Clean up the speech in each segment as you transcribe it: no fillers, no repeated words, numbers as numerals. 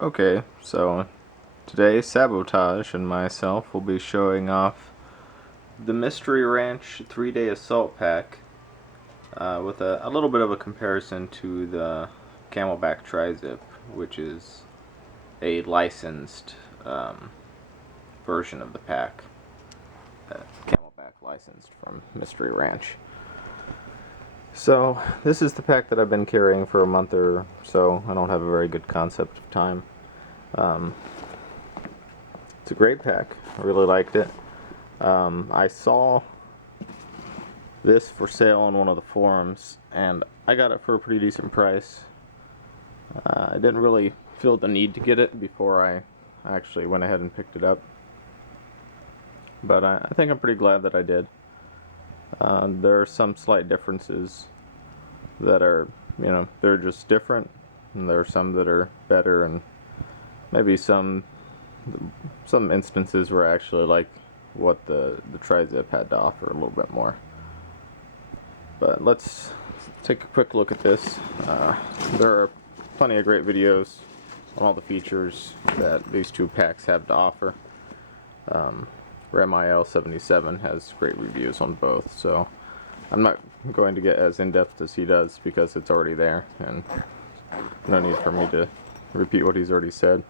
Okay, so today Sabotage and myself will be showing off the Mystery Ranch 3-day assault pack with a little bit of a comparison to the CamelBak TriZip, which is a licensed version of the pack. CamelBak licensed from Mystery Ranch. So this is the pack that I've been carrying for a month or so. I don't have a very good concept of time. It's a great pack. I really liked it. I saw this for sale on one of the forums, and I got it for a pretty decent price. I didn't really feel the need to get it before I actually went ahead and picked it up, but I think I'm pretty glad that I did. There are some slight differences that are, they're just different, and there are some that are better, and maybe some instances where I actually like what the TriZip had to offer a little bit more. But let's take a quick look at this. There are plenty of great videos on all the features that these two packs have to offer. RemIL77 has great reviews on both, so I'm not going to get as in-depth as he does because it's already there, and no need for me to repeat what he's already said.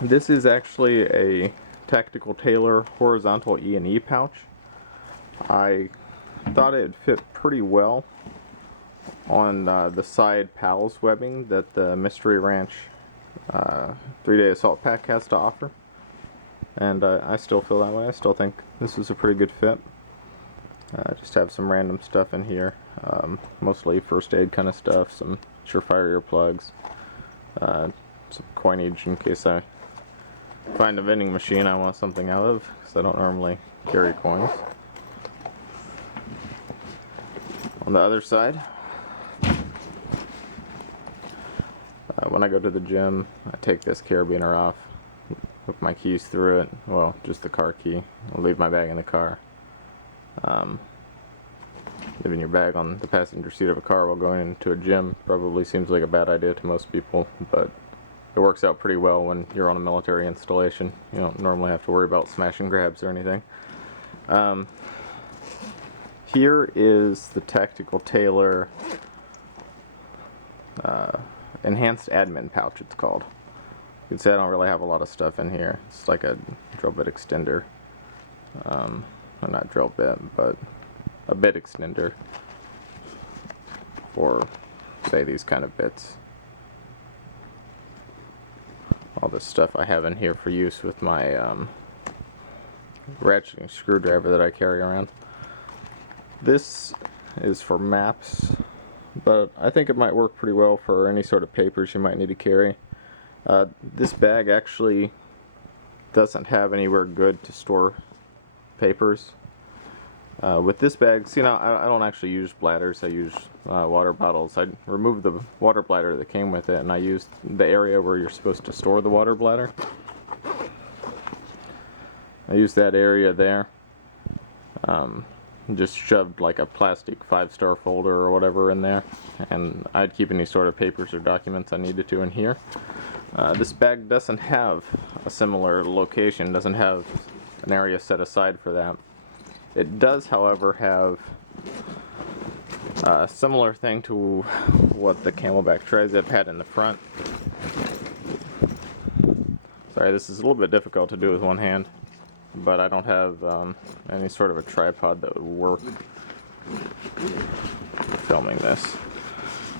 This is actually a Tactical Tailor horizontal E&E pouch. I thought it fit pretty well on the side PALS webbing that the Mystery Ranch 3-day assault pack has to offer. And I still feel that way. I still think this is a pretty good fit. Just have some random stuff in here, mostly first aid kind of stuff, some Surefire earplugs, some coinage in case I find a vending machine I want something out of, because I don't normally carry coins. On the other side, when I go to the gym, I take this carabiner off, hook my keys through it, well, just the car key. I'll leave my bag in the car. Leaving your bag on the passenger seat of a car while going into a gym probably seems like a bad idea to most people, but it works out pretty well when you're on a military installation. You don't normally have to worry about smash and grabs or anything. Here is the Tactical Tailor Enhanced Admin Pouch, it's called. You can see I don't really have a lot of stuff in here. It's like a drill bit extender. Well, not drill bit, but a bit extender for, say, these kind of bits. All this stuff I have in here for use with my ratcheting screwdriver that I carry around. This is for maps, but I think it might work pretty well for any sort of papers you might need to carry. This bag actually doesn't have anywhere good to store papers. With this bag, see, now I don't actually use bladders. I use water bottles. I removed the water bladder that came with it, and I used the area where you're supposed to store the water bladder. I used that area there. Just shoved like a plastic 5-star folder or whatever in there, and I'd keep any sort of papers or documents I needed to in here. This bag doesn't have a similar location, doesn't have an area set aside for that. It does, however, have a similar thing to what the CamelBak TriZip had in the front. Sorry, this is a little bit difficult to do with one hand, but I don't have any sort of a tripod that would work for filming this.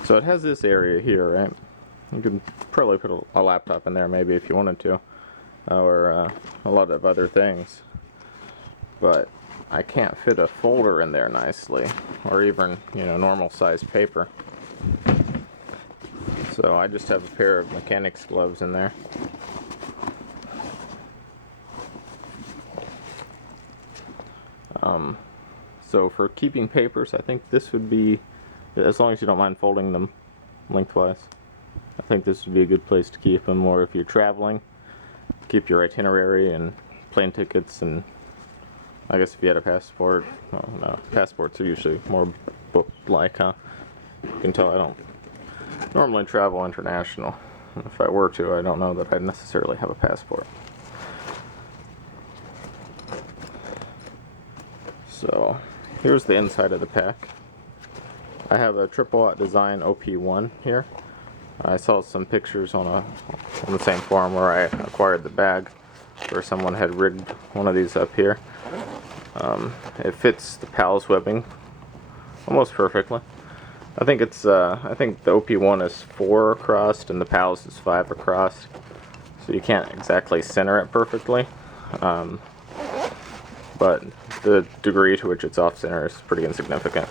So it has this area here, right? You could probably put a laptop in there maybe if you wanted to, or a lot of other things, but I can't fit a folder in there nicely, or even, normal size paper. So I just have a pair of mechanics gloves in there. So for keeping papers, I think this would be, as long as you don't mind folding them lengthwise, I think this would be a good place to keep them, or if you're traveling, keep your itinerary and plane tickets, and I guess if you had a passport, well, no, passports are usually more book-like, huh? You can tell I don't normally travel international. if I were to, I don't know that I'd necessarily have a passport. So here's the inside of the pack. I have a triple aught design OP1 here. I saw some pictures on the same forum where I acquired the bag, where someone had rigged one of these up here. It fits the palace webbing almost perfectly. I think the OP1 is 4 across and the palace is 5 across, so you can't exactly center it perfectly. But the degree to which it's off center is pretty insignificant.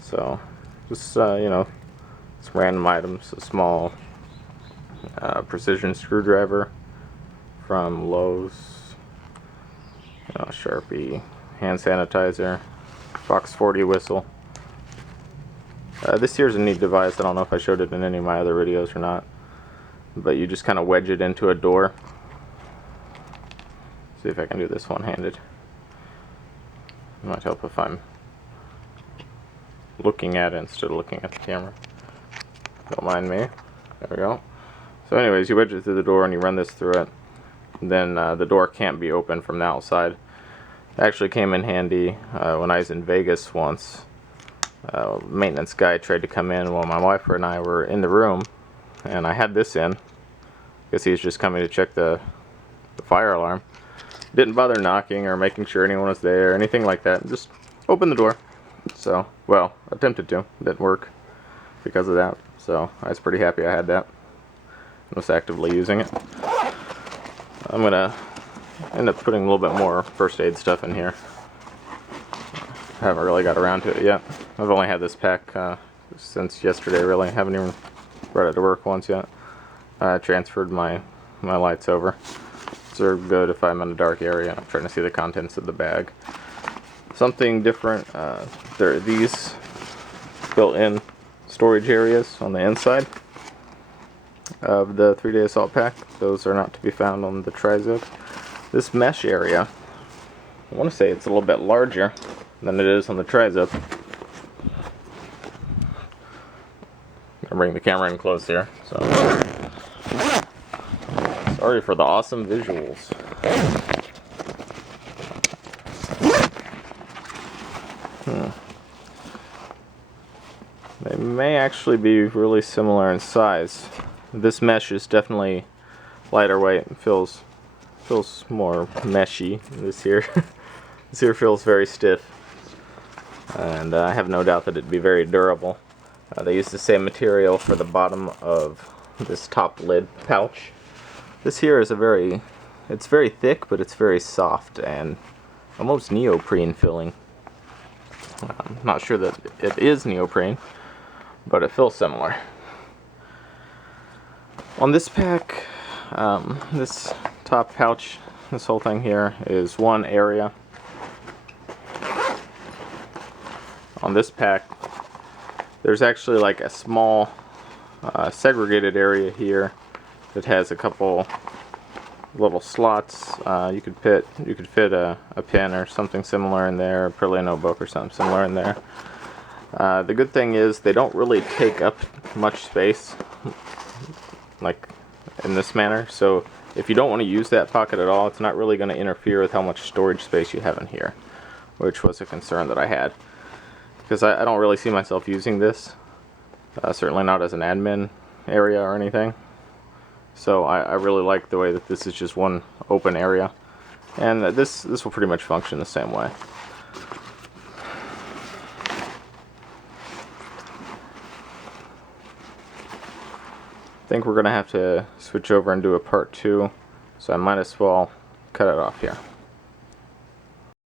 So, just you know, some random items. A small precision screwdriver from Lowe's, Sharpie, hand sanitizer, Fox 40 whistle. This here's a neat device. I don't know if I showed it in any of my other videos or not, but you just kind of wedge it into a door. See if I can do this one-handed. It might help if I'm looking at it instead of looking at the camera. Don't mind me. There we go. So anyways, you wedge it through the door and you run this through it. Then the door can't be opened from the outside. It actually came in handy when I was in Vegas once. Maintenance guy tried to come in while my wife and I were in the room, and I had this in because he was just coming to check the fire alarm. Didn't bother knocking or making sure anyone was there or anything like that. Just opened the door. So, well, attempted to. Didn't work because of that. So I was pretty happy I had that. I was actively using it. I'm gonna end up putting a little bit more first aid stuff in here. Haven't really got around to it yet. I've only had this pack since yesterday, really. Haven't even brought it to work once yet. I transferred my lights over. They're good if I'm in a dark area. I'm trying to see the contents of the bag. Something different, there are these built-in storage areas on the inside of the 3-day assault pack. Those are not to be found on the TriZip. This mesh area, I want to say it's a little bit larger than it is on the TriZip. I'm gonna bring the camera in close here. So, sorry for the awesome visuals. They may actually be really similar in size. This mesh is definitely lighter weight and feels more meshy. This here feels very stiff, and I have no doubt that it'd be very durable. They use the same material for the bottom of this top lid pouch. This here is it's very thick, but it's very soft and almost neoprene feeling. I'm not sure that it is neoprene, but it feels similar. On this pack, this top pouch, this whole thing here is one area. On this pack, there's actually like a small segregated area here that has a couple little slots. You could fit a pen or something similar in there, probably a notebook or something similar in there. The good thing is they don't really take up much space like in this manner, so if you don't want to use that pocket at all, it's not really going to interfere with how much storage space you have in here, which was a concern that I had, because I don't really see myself using this, certainly not as an admin area or anything. So I really like the way that this is just one open area, and this will pretty much function the same way. I think we're going to have to switch over and do a part 2, so I might as well cut it off here.